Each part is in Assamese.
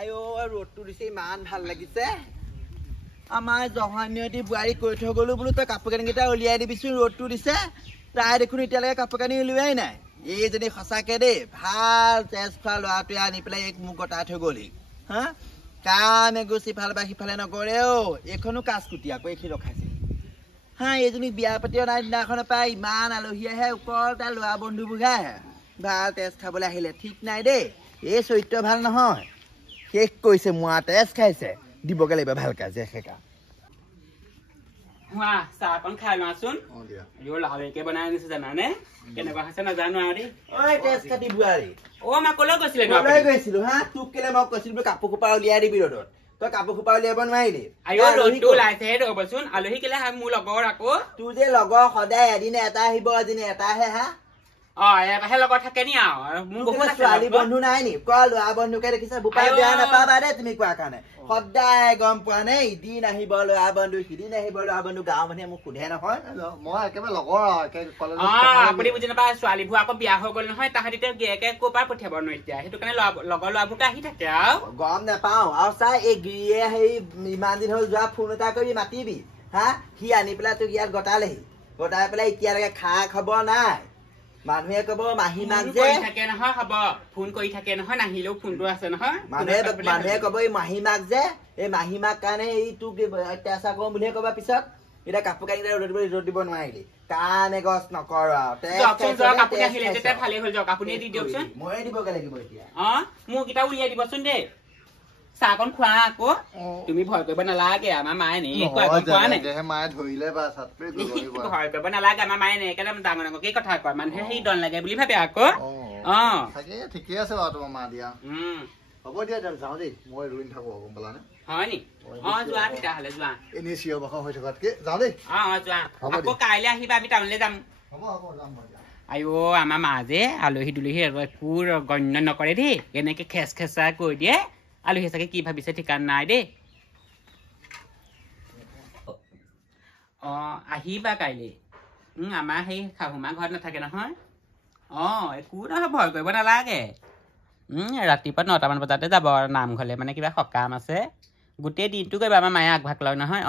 আইও ৰ'দটো দিছে ইমান ভাল লাগিছে আমাৰ জহানিয়তি বুৱাৰী কৈ থৈ গলো বোলো তই কাপোৰ কানিকেইটা উলিয়াই দিবিচোন ৰ'দটো দিছে তাই দেখোন এতিয়ালৈকে কাপোৰ কানি উলিওৱাই নাই এইজনী সঁচাকে দেই ভাল তেজ খোৱা ল'ৰাটোৱে আনি পেলাই এক মোক গতাই থৈ গ'লি হা কাম এগোচ ইফালে বা সিফালে নকৰে এইখনো কাজকুটি আকৌ এইখিনি ৰখাইছে হা এইজনী বিয়া পাতি অনা দিনাখনৰ পৰা ইমান আলহী আহে ওপৰত তাৰ ল'ৰা বন্ধুবোৰহে আহে ভাল তেজ খাবলৈ আহিলে ঠিক নাই দেই এই চৰিত্ৰ ভাল নহয় শেষ কৰিছে মোৱা তেজ খাইছে দিবগে লাগিব ভালকে যে সেকা হুৱা চাহকণ খাই লোৱাচোন লাহেকে বনাই আনিছো জানানে কেনেকুৱা হৈছে নাজানো আৰু দেই ঐ তেজ খাতি বুৱাৰী মই কলৈ গৈছিলে গৈছিলো হা তোক কেলে মই কৈছিলো কাপোৰ খোপা উলিয়াই দিবি ৰ'দত তই কাপোৰ খোপা উলিয়াব নোৱাৰিলি ৰ'দটো ওলাইছেহে ৰ'বচোন আলহী কেলে মোৰ লগৰ আকৌ তোৰ যে লগৰ সদায় এদিন এটা আহিব এদিন এটাহে হা এটাহে লগত থাকে নি আৰু মোৰ বহুত ছোৱালী বন্ধু নাই নি কোৱা ল'ৰা বন্ধুকে দেখিছা বোপাই বেয়া নাপাবা দেই তুমি কোৱা কাৰণে সদায় গম পোৱা নাই ইদিন আহিব ল'ৰা বন্ধু সিদিন আহিব ল'ৰা বন্ধু গাঁৱৰ মানুহে মোক সোধে নহয় মই একেবাৰে লগৰ আপুনি বুজি নাপায় ছোৱালীবোৰ আকৌ বিয়া হৈ গ'ল নহয় তাহাঁতি গিৰিয়েকে ক'ৰ পৰা পঠিয়াব নো এতিয়া সেইটো কাৰণে লগৰ ল'ৰাবোৰকে আহি থাকে আৰু গম নাপাও আৰু চা এই গিৰিয়ে হেৰি ইমান দিন হ'ল যোৱা ফোন এটা কৰি মাতিবি হা সি আনি পেলাই তোক ইয়াত গতালেহি গতাই পেলাই এতিয়ালৈকে খা খবৰ নাই মানুহে কব মাহী মাক যে থাকে নহয় হব ফোন কৰি থাকে নহয় নাহিলেও ফোনটো আছে নহয় মানুহে কব এই মাহী মাক যে এই মাহী মাক কাৰণে এই তোক অত্যাচাৰ কৰো বুলিহে কবা পিছত এতিয়া কাপোৰ কানি ৰ'দ দিব নোৱাৰিলি কাৰণে গছ নকৰ ভালেই হ'ল যাওক আপুনি দি দিয়কচোন ময়ে দিবগে লাগিব এতিয়া মোৰ কেইটা উলিয়াই দিবচোন দেই চাহকণ খোৱা আকৌ তুমি ভয় কৰিব নালাগে আমাৰ মায়ে মায়ে ধৰিলে বা ভয় কৰিব নালাগে আমাৰ মায়ে একেদম ডাঙৰ ডাঙৰকে কথা কয় মানুহে সেই ডন লাগে বুলি ভাবে আকৌ ঠিকে আছে বাৰু তোমাৰ মা দিয়া হ'ব দিয়া যাওঁ দেই মই ৰুই থাকো গম পালানে হয় নি যোৱা তেতিয়াহ'লে যোৱা এনেই চিঞৰ বাখৰ হৈ থকাতকে যাওঁ দেই যোৱা আকৌ কাইলৈ আহিবা আমি টাউনলৈ যাম আইঅ আমাৰ মা যে আলহী দুলহী একো গণ্য নকৰে দেই এনেকে খেচ খেচা কৈ দিয়ে আলহী চাগে কি ভাবিছে ঠিকান নাই দেই আহিবা কাইলৈ আমাৰ সেই শাহুমা ঘৰত নাথাকে নহয় একো নহয় ভয় কৰিব নালাগে ৰাতিপুৱা 9টামান বজাতে যাব আৰু নামঘৰলৈ মানে কিবা সকাম আছে গোটেই দিনটো কৰিবা আমাৰ মায়ে আগভাগ লয় নহয়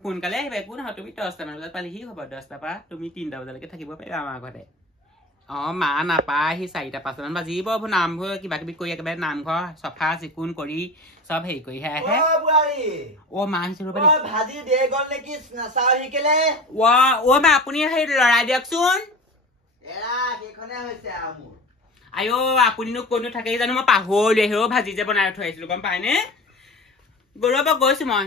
সোনকালে আহিবা একো নহয় তুমি 10টামান বজাত পালেহি হ'ব 10টাৰ পৰা তুমি 3টা বজালৈকে থাকিব পাৰিবা আমাৰ ঘৰতে মা নাপায় সি 4-5টামান বাজিব নামঘৰ কিবা কিবি কৰি একেবাৰে নামঘৰ চফা চিকুণ কৰি চব হেৰি কৰিহে আহে মা আহিছে মা আপুনি সেই লৰাই দিয়কচোন আইঅ আপুনিনো ক'তো থাকে জানো মই পাহৰিলো আহিব ভাজি যে বনাই থৈ আহিছিলো গম পায়নে গৌৰৱ গৈছো মই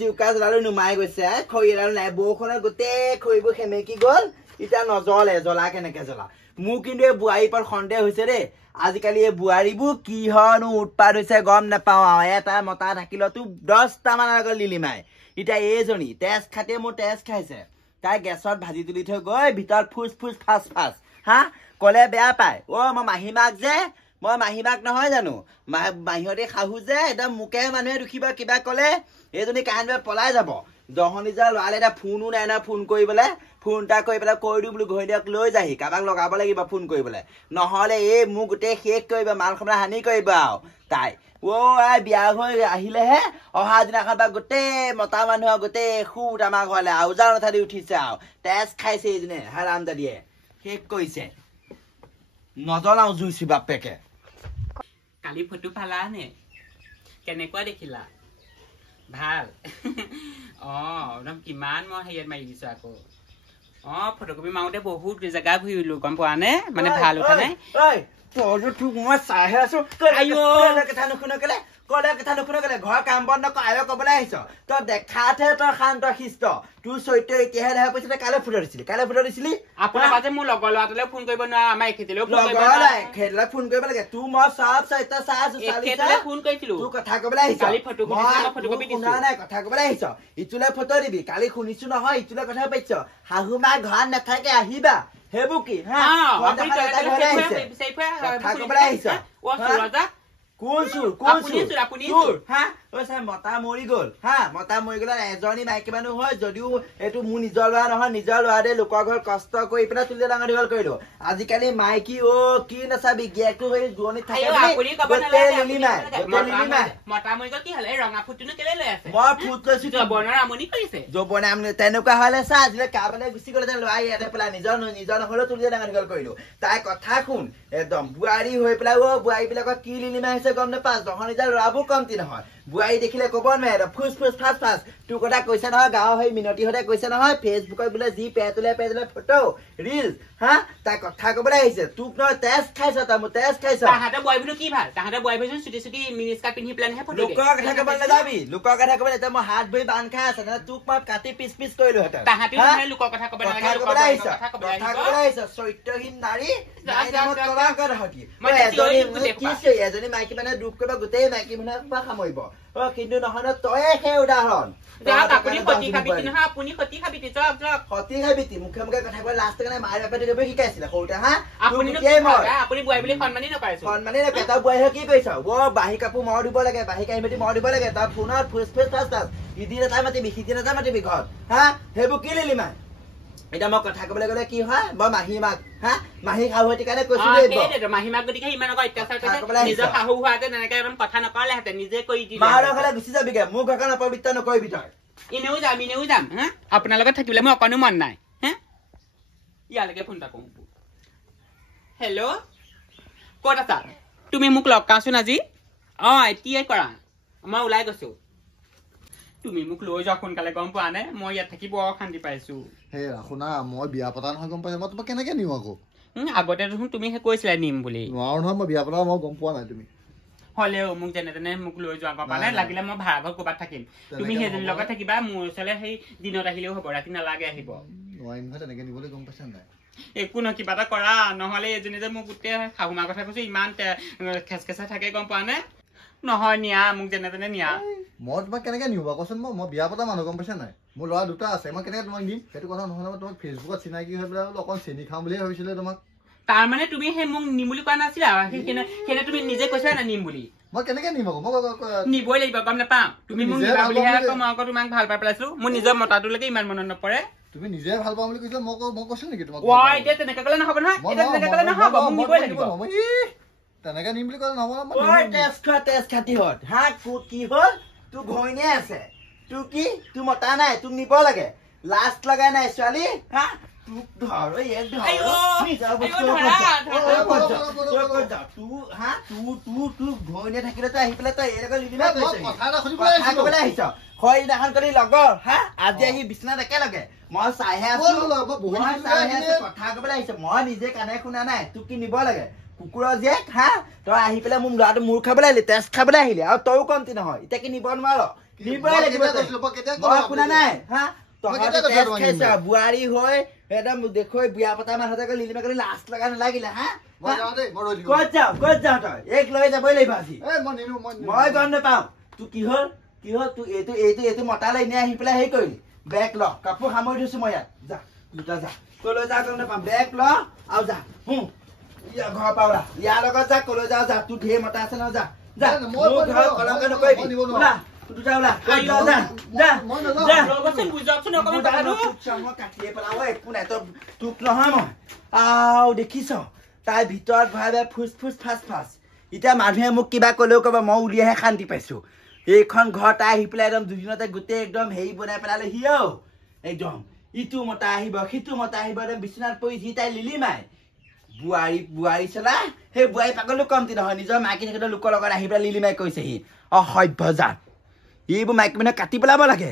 জুকা জ্বলালো নুমাই গৈছে খৰি এডালো নাই বৰষুণত গোটেই খৰিবোৰ সেমেকি গ'ল এতিয়া নজ্বলে জ্বলা কেনেকে জ্বলা মোৰ কিন্তু এই বোৱাৰীৰ ওপৰত সন্দেহ হৈছে দেই আজিকালি এই বোৱাৰীবোৰ কিহৰনো উৎপাত হৈছে গম নাপাওঁ আৰু এটা মতা থাকিলেতো 10টামান আগত লিলিমাই এতিয়া এইজনী তেজ খাতে মোৰ তেজ খাইছে তাই গেছত ভাজি তুলি থৈ গৈ ভিতৰত ফুচ ফুচ ফাচ ফাচ হা কলে বেয়া পায় মই মাহীমাক যে মই মাহীমাক নহয় জানো মাহীহঁতে শাহু যে একদম মোকে মানুহে দুখিব কিবা কলে এইজনী কাহিনী পলাই যাব দহনি যা ল'ৰালে এটা ফোনো নাই না ফোন কৰিবলৈ ফোন এটা কৰি পেলাই কৈ দিওঁ বোলো ঘৰি দিয়ক লৈ যাহি কাৰোবাক লগাব লাগিব ফোন কৰিবলৈ নহ'লে এই মোক গোটেই শেষ কৰিব মাল খমৰা হানি কৰিব আৰু তাই বিয়া হৈ আহিলেহে অহা দিনাখন বা গোটেই মতা মানুহ গোটেই সুত আমাৰ ঘৰলৈ আউজা নথা দি উঠিছে আৰু তেজ খাইছে এইজনে হাৰামজাদিয়ে শেষ কৰিছে নজনাও জুইছি বাপেকে কালি ফটো পালা নে কেনেকুৱা দেখিলা ভাল একদম কিমান মই হেৰিয়াত মাৰি দিছো আকৌ ফটোকপি মাৰোতে বহুত জেগা ঘূৰিলো গম পোৱা নে মানে ভাল উঠা নাই মই চাইহে আছো কথা নুশুনকলে কলে কথা নুশুনকলে ঘৰ কাম বন্ধ আয়ো কবলৈ আহিছ তই দেখাতহে তই শান্ত শিষ্ট তোৰ চৰিত্ৰ এতিয়াহে দেখা পাইছে কাইলৈ ফটো দিছিলি আপোনাৰ মাজে মোৰ লগৰ ল'ৰাটোলৈ ফোন কৰিব নোৱাৰা আমাৰ এখেতিলেও ফোন কৰিব লাগে তোৰ মই চব চৰিত্ৰ চাই ফোন কৰিছিলো তোৰ কথা কবলৈ আহিছ নাই কথা কবলৈ আহিছ ইটোলৈ ফটো দিবি কালি শুনিছো নহয় ইটোলৈ কথা পাতিছ শাহু মা ঘৰত নাথাকে আহিবা সেইবোৰ কি কোন চুৰ হা ঐ চাই মতা মৰি গ'ল হা মতা মৰি গ'ল এজনী মাইকী মানুহ হয় যদিও এইটো মোৰ নিজৰ ল'ৰা নহয় নিজৰ ল'ৰা দে লোকৰ ঘৰত কষ্ট কৰি পেলাই তুলি ডাঙৰ দীঘল কৰিলো আজিকালি মাইকী কি নাচাবি গিয়েকটো হৈ জোৰণিত থাকে তেনেকুৱা হলে চা আজিলৈ কাবালে গুচি গ'লে ল'ৰা ইয়াতে পেলাই নিজৰ নহলেও তুলি ডাঙৰ দীঘল কৰিলো তাই কথা শুন একদম বোৱাৰী হৈ পেলাই বোৱাৰী বিলাকক কি লিলিমা হৈছে গম নাপাছ নহয় নিজৰ ল'ৰাবোৰ কমতি নহয় বুৱাই দেখিলে কব নোৱাৰে ফুচ ফুচ ফাচ ফাচ তোৰ কথা কৈছে নহয় গাঁৱৰ সেই মিনতি হতে কৈছে নহয় ফেচবুকত বোলে যি পেতুলে ফটো ৰিলছ হা তাই কথা কবলৈ আহিছে তোক নহয় তেজ খাইছ তই মোৰ তেজ খাইছ তাহাঁতে বয়ভিনো কি ভাল তাহাঁতে বয়ভিনো চুটি চুটি মিনিস্কাৰ্ট পিন্ধি পেলাইহে ফটো লোকৰ কথা কবলৈ নাযাবি লোকৰ কথা কবলৈ এতিয়া মই হাত ভৰি বান্ধ খাই আছে তোক মই কাটি পিচ পিচ কৰিলো হেঁতেন তাহাঁতি লোকৰ কথা কব নালাগে কথা কবলৈ আহিছ চৰিত্ৰহীন নাৰী এজনী মাইকী মানে দুখ কৰিব গোটেই মাইকী মানুহে সামৰিব কিন্তু নহয় তই সেই উদাহৰণ সতি খাবি মুখে মুখে কথা কলে লাষ্ট কাৰণে মাৰ বাপে শিকাইছিলে সৰুতে হা সন্মানি নাপায় তই বোৱাৰী কি কৰিছ বাঁহী কাপোৰ মৰ দিব লাগে বাঁহী কাঢ়ি মেলি মৰ দিব লাগে তই ফোনত ফুচ ফুচ ফাচ ফাচ ইদিন এটা মাতিবি সিদিন এটা মাতিবি ঘৰত হা সেইবোৰ কি লিলি মাই এতিয়া মই কথা কবলৈ গলে কি হয় মই মাহী মাক হা মাহী শাহুৱতীৰ কাৰণে কৈছো মাহী মাক গতিকে ইমান অত্যাচাৰ নিজৰ শাহু হোৱাতে তেনেকে কথা নকলেহেঁতেন নিজে কৰি দিলে মাৰ ঘৰলে গুচি যাবিগে মোৰ ঘৰখন অপবিত্ৰ নকৰিবি তই এনেও যাম হা আপোনাৰ লগত থাকিবলৈ মোৰ অকণো মন নাই হা ইয়ালৈকে ফোন এটা কৰো হেল্ল' ক'ত আছা তুমি মোক লগ কৰাচোন আজি এতিয়াই কৰা মই ওলাই গৈছো তুমি মোক লৈ যোৱা সোনকালে গম পোৱা নে মই ইয়াত থাকি বৰ অশান্তি পাইছো হে শুনা মই বিয়া পতা নহয় গম পাইছা মই তোমাক কেনেকে নিওঁ আকৌ আগতে দেখোন তুমি কৈছিলা নিম বুলি নোৱাৰো নহয় মই বিয়া পতা মই গম পোৱা নাই তুমি হলেও মোক যেনে তেনে মোক লৈ যোৱা গম পালে লাগিলে মই ভাড়া ঘৰত ক'ৰবাত থাকিম তুমি সেইজনীৰ লগত থাকিবা মোৰ ওচৰলে সেই দিনত আহিলেও হ'ব ৰাতি নালাগে আহিব নোৱাৰিম নহয় তেনেকে নিবলৈ গম পাইছা নাই একো নহয় কিবা এটা কৰা নহলে এজনী যে মোক গোটেই শাহুমাৰ কথা কৈছো ইমান খেচখেচা থাকে গম পোৱা নে নহয় নিয়া মোক যেনে তেনে নিয়া মই তোমাক কেনেকে নিওঁ বাৰু কচোন মই বিয়া পতা মানুহ গম পাইছা নাই মোৰ ল'ৰা দুটা আছে মই কেনেকে তোমাক দিম সেইটো কথা নহয় নহয় তোমাক ফেচবুকত চিনাকি হৈ পেলাই অকণ চেনি খাম বুলিয়ে ভাবিছিলে তোমাক তাৰমানে তুমি সেই মোক নিম বুলি কোৱা নাছিলা সেইখিনি তুমি নিজে কৈছিলা না নিম বুলি মই কেনেকে নিম আকৌ মই নিবই লাগিব গম নাপাওঁ তুমি মোক নিবা বুলিহে আকৌ মই আকৌ তোমাক ভাল পাই পেলাইছিলো মোৰ নিজৰ মতাটোলৈকে ইমান মনত নপৰে তুমি নিজে ভাল পাওঁ বুলি কৈছিলা মই কৈছো নেকি তোমাক এতিয়া তেনেকে ক'লে নহ'ব নহয় এতিয়া তেনেকে ক'লে নহ'ব মোক নিবই লাগিব তেনেকে নিম বুলি ক'লে নহ'ব তেজ খাতিহঁত হা ক'ত কি হ'ল তোৰ ঘৈণীয়ে আছে তোৰ কি তোৰ মতা নাই তোক নিব লাগে লাষ্ট লগাই নাই ছোৱালী হা তোক ধৰ ঘৈণীয়ে থাকিলে তই আহি পেলাই তই আহিছ সেইদিনাখন কৰি লগৰ হা আজি আহি বিচনাত একেলগে মই চাইহে আছো কথা কবলৈ আহিছো মই নিজে কাণে শুনা নাই তোক কি নিব লাগে কুকুৰৰ জীয়েক হা তই আহি পেলাই মোৰ ল'ৰাটো মূৰ খাবলৈ আহিলি তেজ খাবলৈ আহিলি আৰু তইও কমতি নহয় এতিয়া কি নিব নোৱাৰ নিবই লাগিব মই শুনা নাই হা বোৱাৰী হৈ একদম দেখুৱাই বিয়া পতা মানুহতে লিলিমা কৰি লাষ্ট লগা নালাগিলে হা ক'ত যাওঁ তই এক লৈ যাবই লাগিব আজি মই গম নাপাওঁ তোৰ কি হ'ল তোৰ এইটো মতালে এনেই আহি পেলাই হেৰি কৰিলি বেগ ল কাপোৰ সামৰি থৈছো মই ইয়াত যা দুটা যা কলৈ যা গম নাপাম বেগ ল আৰু যা ঘৰৰ পৰা ওলা ইয়াৰ লগত যা কলৈ যাওঁ যা তোৰ ঢেৰ মতা আছে নহয় যা কলংক নকৰিবি ওলা দুটা ওলা কাটিয়ে পেলাব একো নাই তই তোক নহয় মই দেখিছ তাই ভিতৰত ভৰাই ফুচ ফুচ ফাচ ফাচ এতিয়া মানুহে মোক কিবা কলেও কব মই উলিয়াইহে শান্তি পাইছো এইখন ঘৰ তাই আহি পেলাই একদম দুদিনতে গোটেই একদম হেৰি বনাই পেলালে একদম ইটো মতা আহিব সিটো মতা আহিব একদম বিচনাত পৰি যি তাই লিলিমাই বোৱাৰী চলা সেই বোৱাৰী পাগলো কমতি নহয় নিজৰ মাইকী থাকোঁতে লোকৰ লগত আহি পেলাই লিলিমাই কৈছেহি অসভ্য জাত এইবোৰ মাইকী মানুহে কাটি পেলাব লাগে